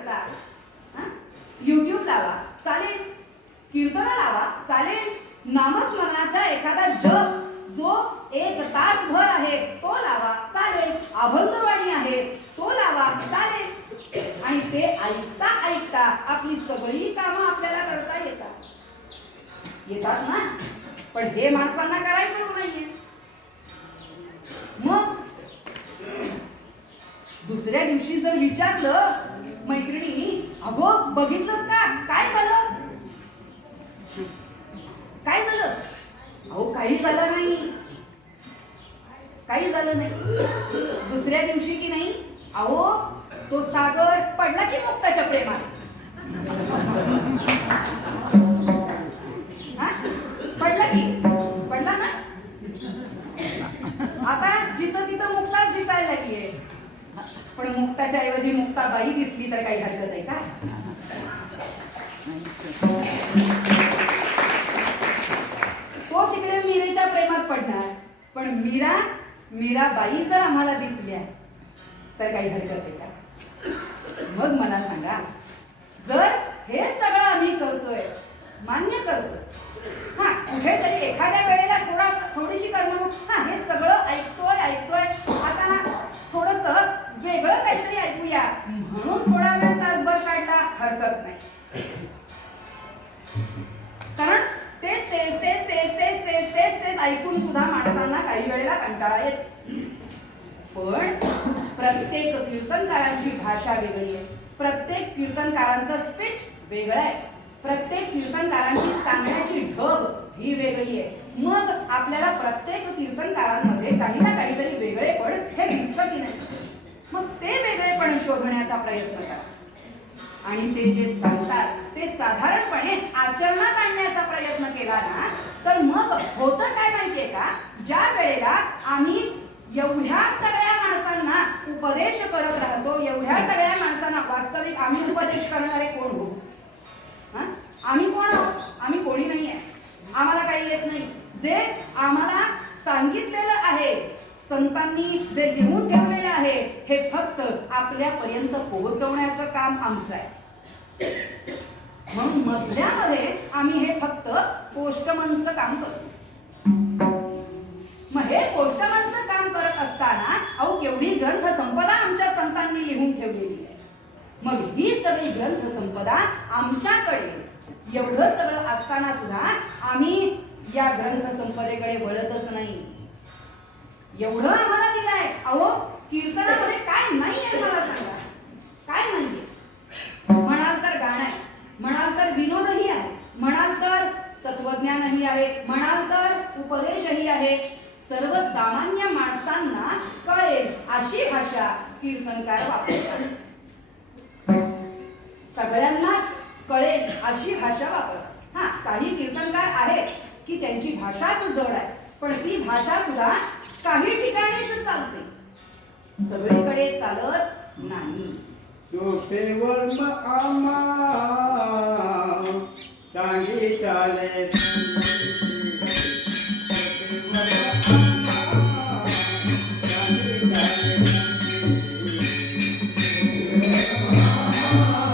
करता? YouTube लावा चालेल, कीर्तन लावा चालेल, नामस्मरणाचा एखादा जप जो 1 तासभर आहे तो लावा चालेल, अभंगवाणी आहे तो लावा चालेल, आणि ते ऐकता ऐकता आपली सगळी कामं आपल्याला करता येतात ना. पण हे माणसांना करायचंच नाहीये. मग दुसऱ्या दिवशी जर विचारलं मैत्रिणी, अगो बघितलंस का काय झालं, काय झालं? अहो काही झालं नाही, काही झालं नाही. दुसऱ्या दिवशी की नाही, अहो तो सागर पडला की मुक्ताच्या प्रेमात. पडला की पडला ना. आता जिथं तिथं मुक्ताच दिसायला लागलीये, पण मुक्ताच्या ऐवजी मुक्ताबाई दिसली तर काही हरकत आहे का? तो तिकडे मीरेच्या प्रेमात पडणार, पण मीराबाई जर आम्हाला दिसल्या तर काही हरकत आहे का? मग मला सांगा, जर हे सगळं आम्ही करतोय, मान्य करतोय, हा कुठेतरी एखाद्या वेळेला थोडीशी करमणूक, हा हे सगळं ऐकतोय, आता थोडस वेगळं काहीतरी ऐकूया म्हणून थोडा वेळ तासभर काढला हरकत नाही. कारण तेच ऐकून सुद्धा माणसांना काही वेळेला कंटाळा येतो. पण प्रत्येक कीर्तनकारांची भाषा वेगळी आहे, प्रत्येक कीर्तनकारांचं स्पीच वेगळं आहे, प्रत्येक कीर्तनकारांची सांगण्याची ढब ही वेगळी आहे. मग आपल्याला प्रत्येक कीर्तनकारांमध्ये काही ना काहीतरी वेगळेपण हे दिसतं की नाही. मग ते वेगळेपण शोधण्याचा प्रयत्न करा, आणि ते जे सांगतात ते साधारणपणे आचरणात आणण्याचा प्रयत्न केला ना, तर मग होतं काय माहितीये का, ज्या वेळेला आम्ही एवढ्या सगळ्या माणसांना उपदेश करत राहतो, एवढ्या सगळ्या माणसांना वास्तविक आम्ही उपदेश करणारे कोण हो? आम्ही कोण आहोत? आम्ही कोणी नाही आहे, आम्हाला काही येत नाही. जे आम्हाला सांगितलेलं आहे, संतांनी जे लिहून ठेवलेलं आहे, हे फक्त आपल्यापर्यंत पोहोचवण्याचं काम आमचं आहे. म्हणून मधल्यामध्ये आम्ही हे फक्त पोस्टमनचं काम करतो. मग हे पोस्टमनचं काम करत असताना अहो केवढी ग्रंथ संपदा आमच्या संतांनी लिहून ठेवलेली आहे. मग ही सगळी ग्रंथ संपदा आमच्याकडे एवढं सगळं असताना सुद्धा आम्ही या ग्रंथ संपदेकडे वळतच नाही. एवढं आम्हाला दिलंय, अहो कीर्तनामध्ये काय नाही आहे मला सांगा, काय नाहीये? म्हणाल तर गाणं आहे, म्हणाल तर विनोदही आहे, म्हणाल तर तत्वज्ञानही आहे, म्हणाल तर उपदेशही आहे. सर्वसामान्य माणसांना कळेल अशी भाषा कीर्तनकार वापरतात, सगळ्यांनाच कळेल अशी भाषा वापरतात. हा काही कीर्तनकार आहेत की त्यांची भाषाच जड आहे, पण ती भाषा सुद्धा काही ठिकाणीच चालते, सगळीकडे चालत नाही. Thank you.